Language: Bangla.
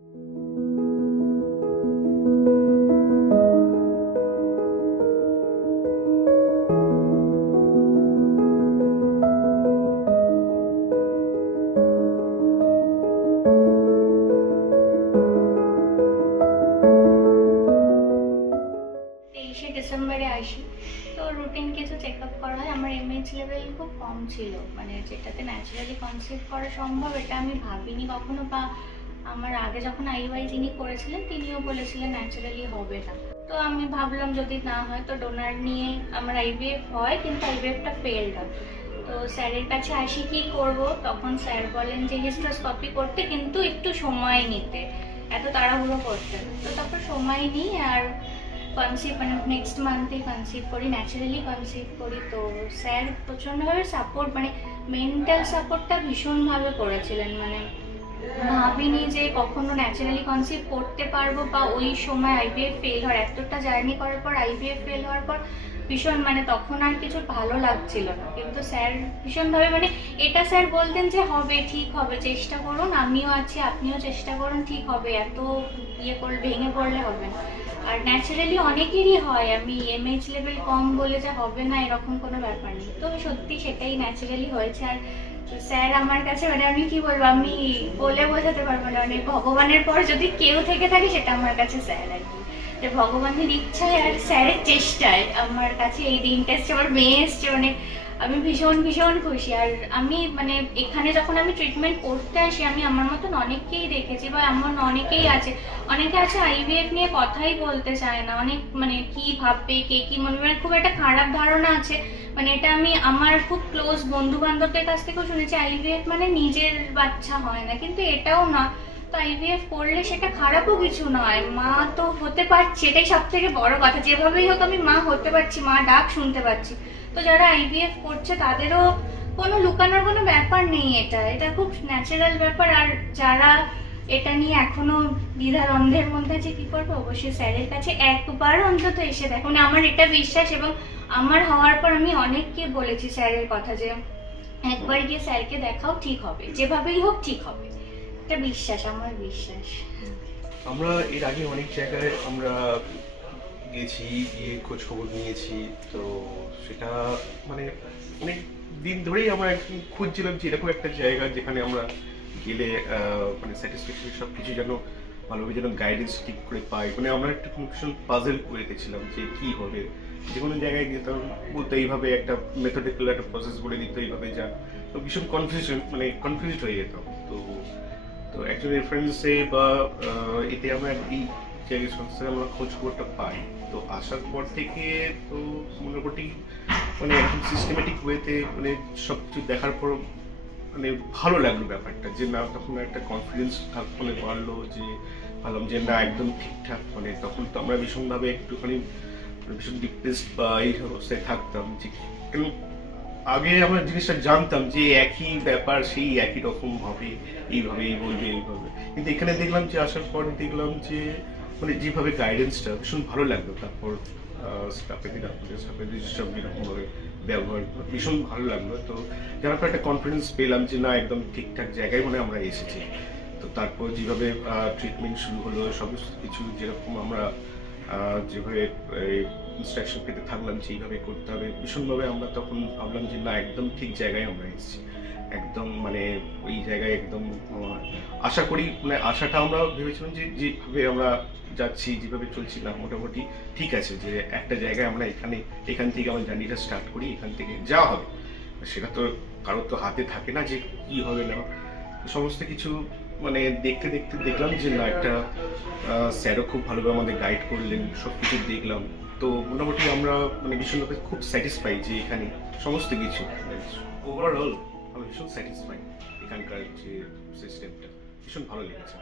ডিসেম্বরে আসি, তো রুটিন কিছু চেক আপ করা হয়। আমার এমএইচ লেভেল খুব কম ছিল, মানে যেটাতে ন্যাচারালি কনসিভ করা সম্ভব এটা আমি ভাবিনি কখনো, বা আমার আগে যখন আইওয়াই যিনি করেছিলেন তিনিও বলেছিলেন ন্যাচারালি হবে না। তো আমি ভাবলাম যদি না হয় তো ডোনার নিয়ে আমার আইভিএফ হয়, কিন্তু আইভিএফটা ফেলড হয়। তো স্যারের কাছে আসি কি করব, তখন স্যার বলেন যে হিস্ট্রোস্কপি করতে, কিন্তু একটু সময় নিতে, এত তাড়াহুড়ো করতে। তো তারপর সময় নিই আর কনসিভ মানে নেক্সট মান্থে কনসিভ করি, ন্যাচারালি কনসিভ করি। তো স্যার প্রচণ্ডভাবে সাপোর্ট, মানে মেন্টাল সাপোর্টটা ভীষণভাবে করেছিলেন। মানে ভাবিনি যে কখনো ন্যাচারালি কনসিভ করতে পারবো, বা ওই সময় আইভিএফ ফেল হওয়ার, এতটা জার্নি করার পর আইভিএফ ফেল হওয়ার পর ভীষণ, মানে তখন আর কিছু ভালো লাগছিল না। কিন্তু স্যার ভীষণভাবে, মানে এটা স্যার বলতেন যে হবে, ঠিক হবে, চেষ্টা করুন, আমিও আছি, আপনিও চেষ্টা করুন, ঠিক হবে, এত ইয়ে করলে ভেঙে পড়লে হবে না। আর ন্যাচারালি অনেকেরই হয়, আমি এমএইচ লেভেল কম বলে যে হবে না এরকম কোনো ব্যাপার নেই। তো সত্যি সেটাই ন্যাচারালি হয়েছে। আর স্যার আমার কাছে, মানে আমি কি বলবো, আমি বলে বোঝাতে পারবো না, মানে ভগবানের পর যদি কেউ থেকে থাকে সেটা আমার কাছে স্যার আর কি। যে ভগবানের ইচ্ছায় আর স্যারের চেষ্টায় আমার কাছে এই দিনটা এসছে, আমার মেয়ে এসছে, মানে আমি ভীষণ ভীষণ খুশি। আর আমি মানে এখানে যখন আমি ট্রিটমেন্ট করতে আসি, আমি আমার মতন অনেককেই দেখেছি, বা এমন অনেকেই আছে, অনেকে আছে আইভিএফ নিয়ে কথাই বলতে চায় না, অনেক মানে কি ভাববে, কে কি মনে, মানে খুব একটা খারাপ ধারণা আছে। মানে এটা আমি আমার খুব ক্লোজ বন্ধু বান্ধবদের কাছ থেকেও শুনেছি, আইভিএফ মানে নিজের বাচ্চা হয় না, কিন্তু এটাও না। তো আইভিএফ করলে সেটা খারাপও কিছু নয়, মা তো হতে পারছি, এটাই সব থেকে বড় কথা। যেভাবেই হোক আমি মা হতে পারছি, মা ডাক শুনতে পাচ্ছি। তো যারা আইভিএফ করছে তাদেরও কোনো লুকানোর কোনো ব্যাপার নেই, এটা খুব ন্যাচারাল ব্যাপার। আর যারা এটা নিয়ে এখনো দ্বিধাদ্বন্দ্বের মধ্যে আছে কি করবে, অবশ্যই স্যারের কাছে একবার অন্তত এসে দেখুন, আমার এটা বিশ্বাস। এবং আমার হওয়ার পর আমি অনেককে বলেছি স্যারের কথা, যে একবার গিয়ে স্যারকে দেখাও, ঠিক হবে, যেভাবেই হোক ঠিক হবে, এটা বিশ্বাস, আমার বিশ্বাস। আমরা এর আগে অনেক জায়গায় আমরা গেছি, গিয়ে খোঁজ খবর নিয়েছি। তো সেটা মানে অনেক দিন ধরেই আমরা একটু খুঁজছিলাম যে এরকম একটা জায়গা যেখানে আমরা গেলে মানে স্যাটিসফ্যাকশন সব কিছু যেন ভালোভাবে যেন গাইডেন্স ঠিক করে পাই। মানে আমরা একটা ভীষণ পাজেল করে গেছিলাম যে কী হবে। যে কোনো জায়গায় যেতাম বলতে এইভাবে একটা মেথডিক্যাল একটা প্রসেস বলে দিত, এইভাবে যা, তো ভীষণ কনফিউজড হয়ে যেতাম। তো একজন রেফারেন্সে বা এতে আমরা এই জায়গায় সংস্থায় আমরা খোঁজ খবরটা পাই। তো আসার পর থেকে তো মোটামুটি মানে একদম সিস্টেমেটিক ওয়েতে মানে সব কিছু দেখার পর মানে ভালো লাগলো ব্যাপারটা, যে না তখন একটা কনফিডেন্স মানে বাড়লো, যে ভাবলাম যে না একদম ঠিকঠাক। মানে তখন তো আমরা ভীষণভাবে একটুখানি ভীষণ ডিপ্রেসড বা এই অবস্থায় থাকতাম, যে আগে আমরা জিনিসটা জানতাম যে একই ব্যাপার, সেই একই রকম হবে, এইভাবে এই বলবে এইভাবে। কিন্তু এখানে দেখলাম যে আসার পর দেখলাম যে মানে যেভাবে গাইডেন্সটা ভীষণ ভালো লাগলো। তারপর স্টাফেদের সব যেরকমভাবে ব্যবহার ভীষণ ভালো লাগলো। তো যার পর একটা কনফিডেন্স পেলাম যে না একদম ঠিকঠাক জায়গায় মানে আমরা এসেছি। তো তারপর যেভাবে ট্রিটমেন্ট শুরু হলো, সমস্ত কিছু যেরকম আমরা যেভাবে ইনস্ট্রাকশন পেতে থাকলাম যে এইভাবে করতে হবে, ভীষণভাবে আমরা তখন ভাবলাম যে না একদম ঠিক জায়গায় আমরা এসেছি। একদম মানে ওই জায়গায় একদম আশা করি, মানে আশাটা আমরা ভেবেছিলাম যে যেভাবে আমরা যাচ্ছি, যেভাবে চলছি না মোটামুটি ঠিক আছে, যে একটা জায়গায় আমরা এখান থেকে আমার জার্নিটা স্টার্ট করি, এখান থেকে যা হবে সেটা তো কারোর তো হাতে থাকে না যে কি হবে না। সমস্ত কিছু মানে দেখতে দেখতে দেখলাম যে না একটা স্যারও খুব ভালোভাবে আমাদের গাইড করলেন, সব কিছু দেখলাম। তো মোটামুটি আমরা মানে ভীষণভাবে খুব স্যাটিসফাই যে এখানে সমস্ত কিছু ওভারঅল আমি ভীষণ স্যাটিসফাই। এখানকার যে সিস্টেমটা ভীষণ ভালো লেগেছে।